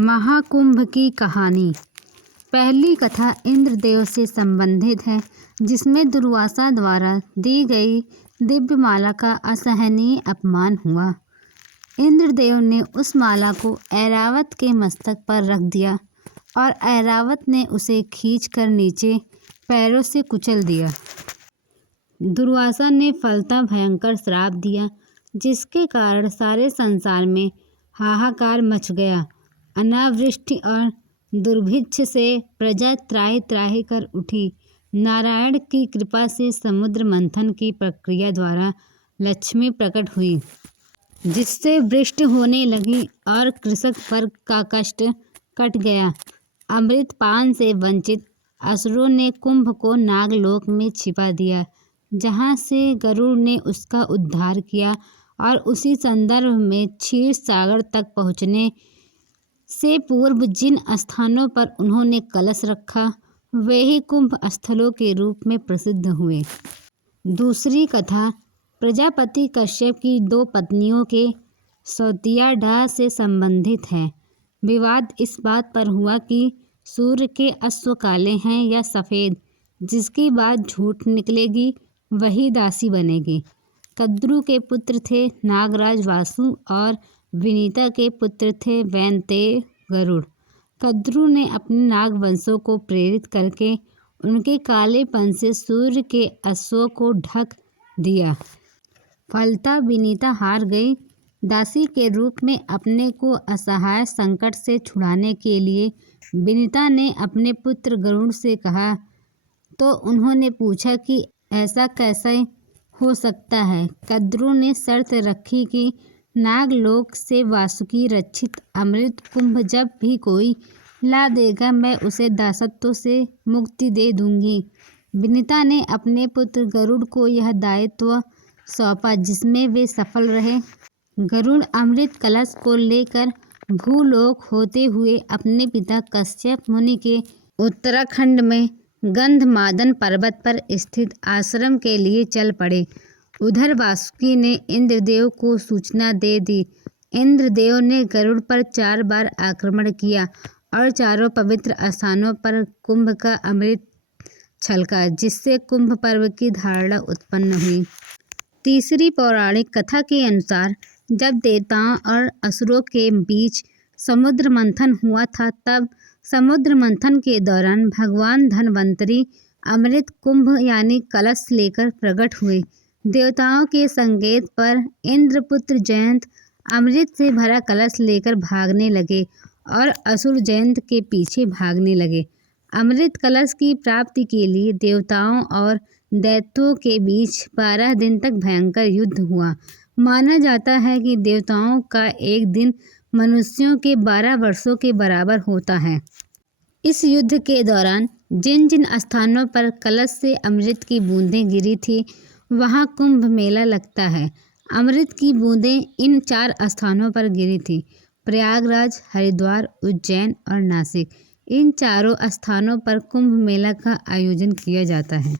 महाकुंभ की कहानी। पहली कथा इंद्रदेव से संबंधित है, जिसमें दुर्वासा द्वारा दी गई दिव्य माला का असहनीय अपमान हुआ। इंद्रदेव ने उस माला को ऐरावत के मस्तक पर रख दिया और ऐरावत ने उसे खींचकर नीचे पैरों से कुचल दिया। दुर्वासा ने फलतः भयंकर श्राप दिया, जिसके कारण सारे संसार में हाहाकार मच गया। अनावृष्टि और दुर्भिक्ष से प्रजा त्राहि त्राहि कर उठी। नारायण की कृपा से समुद्र मंथन की प्रक्रिया द्वारा लक्ष्मी प्रकट हुई, जिससे वृष्टि होने लगी और कृषक वर्ग का कष्ट कट गया। अमृत पान से वंचित असुरों ने कुंभ को नागलोक में छिपा दिया, जहाँ से गरुड़ ने उसका उद्धार किया और उसी संदर्भ में क्षीर सागर तक पहुँचने से पूर्व जिन स्थानों पर उन्होंने कलश रखा, वे ही कुंभ स्थलों के रूप में प्रसिद्ध हुए। दूसरी कथा प्रजापति कश्यप की दो पत्नियों के सौतियाडाह से संबंधित है। विवाद इस बात पर हुआ कि सूर्य के अश्व काले हैं या सफ़ेद। जिसकी बात झूठ निकलेगी वही दासी बनेगी। कद्रु के पुत्र थे नागराज वासु और विनीता के पुत्र थे वैनतेय गरुड़। कद्रु ने अपने नागवंशों को प्रेरित करके उनके कालेपन से सूर्य के अश्वों को ढक दिया। फलतः विनीता हार गई। दासी के रूप में अपने को असहाय संकट से छुड़ाने के लिए विनीता ने अपने पुत्र गरुड़ से कहा, तो उन्होंने पूछा कि ऐसा कैसे हो सकता है। कद्रु ने शर्त रखी कि नागलोक से वासुकी रक्षित अमृत कुंभ जब भी कोई ला देगा, मैं उसे दासत्व से मुक्ति दे दूंगी। विनीता ने अपने पुत्र गरुड़ को यह दायित्व सौंपा, जिसमें वे सफल रहे। गरुड़ अमृत कलश को लेकर भूलोक होते हुए अपने पिता कश्यप मुनि के उत्तराखंड में गंधमादन पर्वत पर स्थित आश्रम के लिए चल पड़े। उधर वासुकी ने इंद्रदेव को सूचना दे दी। इंद्रदेव ने गरुड़ पर 4 बार आक्रमण किया और चारों पवित्र स्थानों पर कुंभ का अमृत छलका, जिससे कुंभ पर्व की धारणा उत्पन्न हुई। तीसरी पौराणिक कथा के अनुसार जब देवताओं और असुरों के बीच समुद्र मंथन हुआ था, तब समुद्र मंथन के दौरान भगवान धन्वंतरी अमृत कुंभ यानी कलश लेकर प्रकट हुए। देवताओं के संकेत पर इंद्रपुत्र जयंत अमृत से भरा कलश लेकर भागने लगे और असुर जयंत के पीछे भागने लगे। अमृत कलश की प्राप्ति के लिए देवताओं और दैत्यों के बीच 12 दिन तक भयंकर युद्ध हुआ। माना जाता है कि देवताओं का एक दिन मनुष्यों के 12 वर्षों के बराबर होता है। इस युद्ध के दौरान जिन जिन स्थानों पर कलश से अमृत की बूंदें गिरी थी, वहाँ कुंभ मेला लगता है। अमृत की बूंदें इन 4 स्थानों पर गिरी थी: प्रयागराज, हरिद्वार, उज्जैन और नासिक। इन चारों स्थानों पर कुंभ मेला का आयोजन किया जाता है।